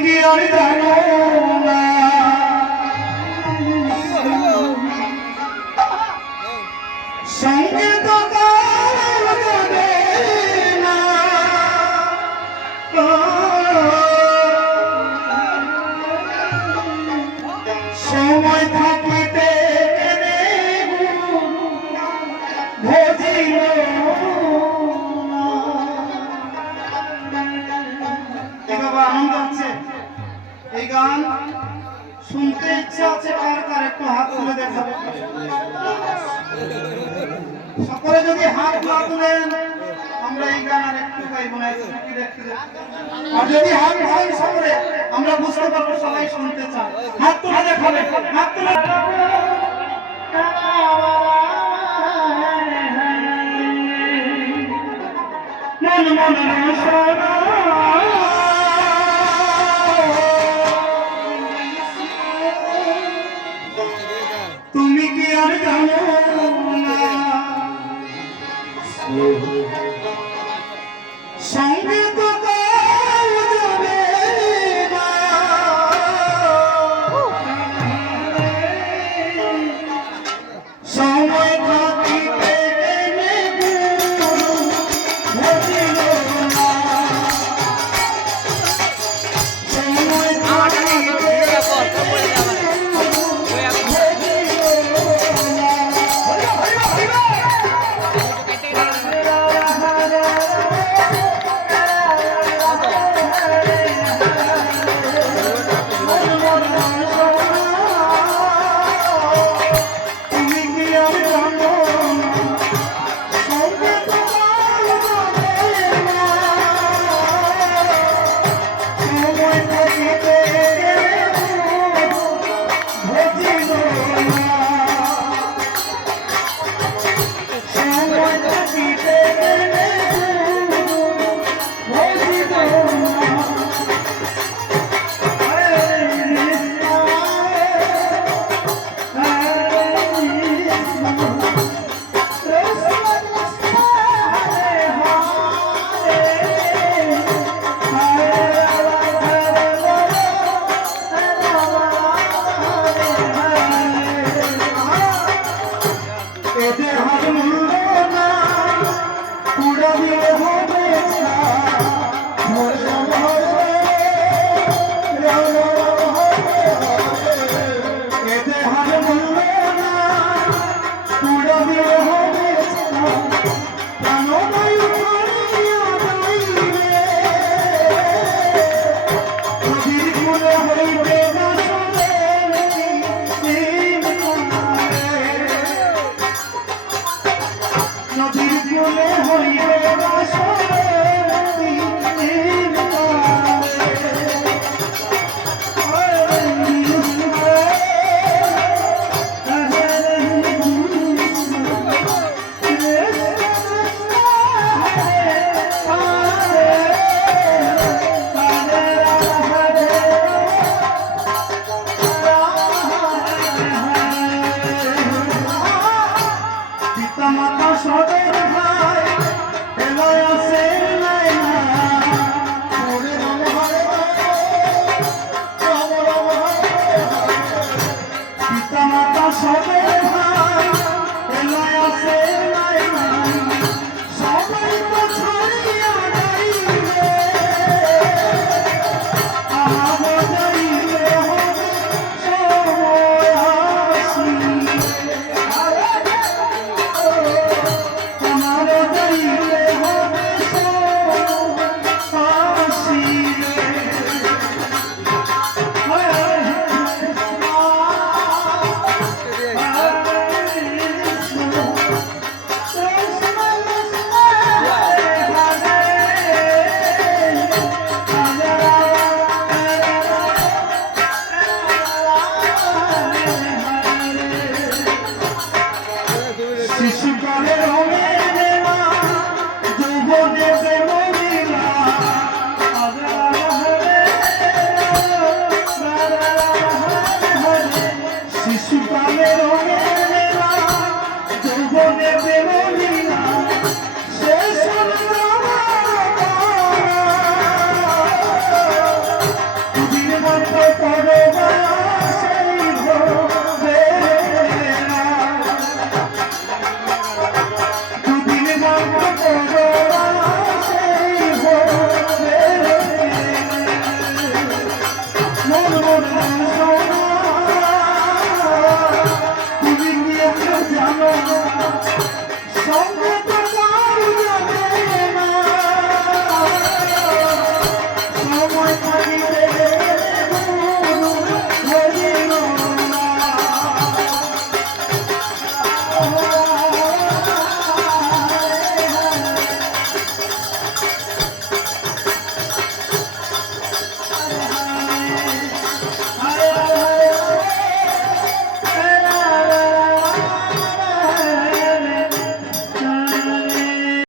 কি আর জানো না সঙ্গে তো যাবে না সময় থাকিতে ভজিল আনন্দ হচ্ছে এই গান শুনতে ইচ্ছা আছে কার কার একটু হাত তুলে দেখাবে সকলে যদি হাত না তুলেন আমরা এই গান আর একটু গাইব না আর যদি হাত ধরেন সকলে আমরা বুঝতে পারবো সবাই শুনতে চান হাত তুলে দেখাবে হাত তুলে মন মন সোনা তুমি কি আর জানো না সঙ্গে তো যাবে না সময় থাকিতে ভজিল না সময় শিশুকালের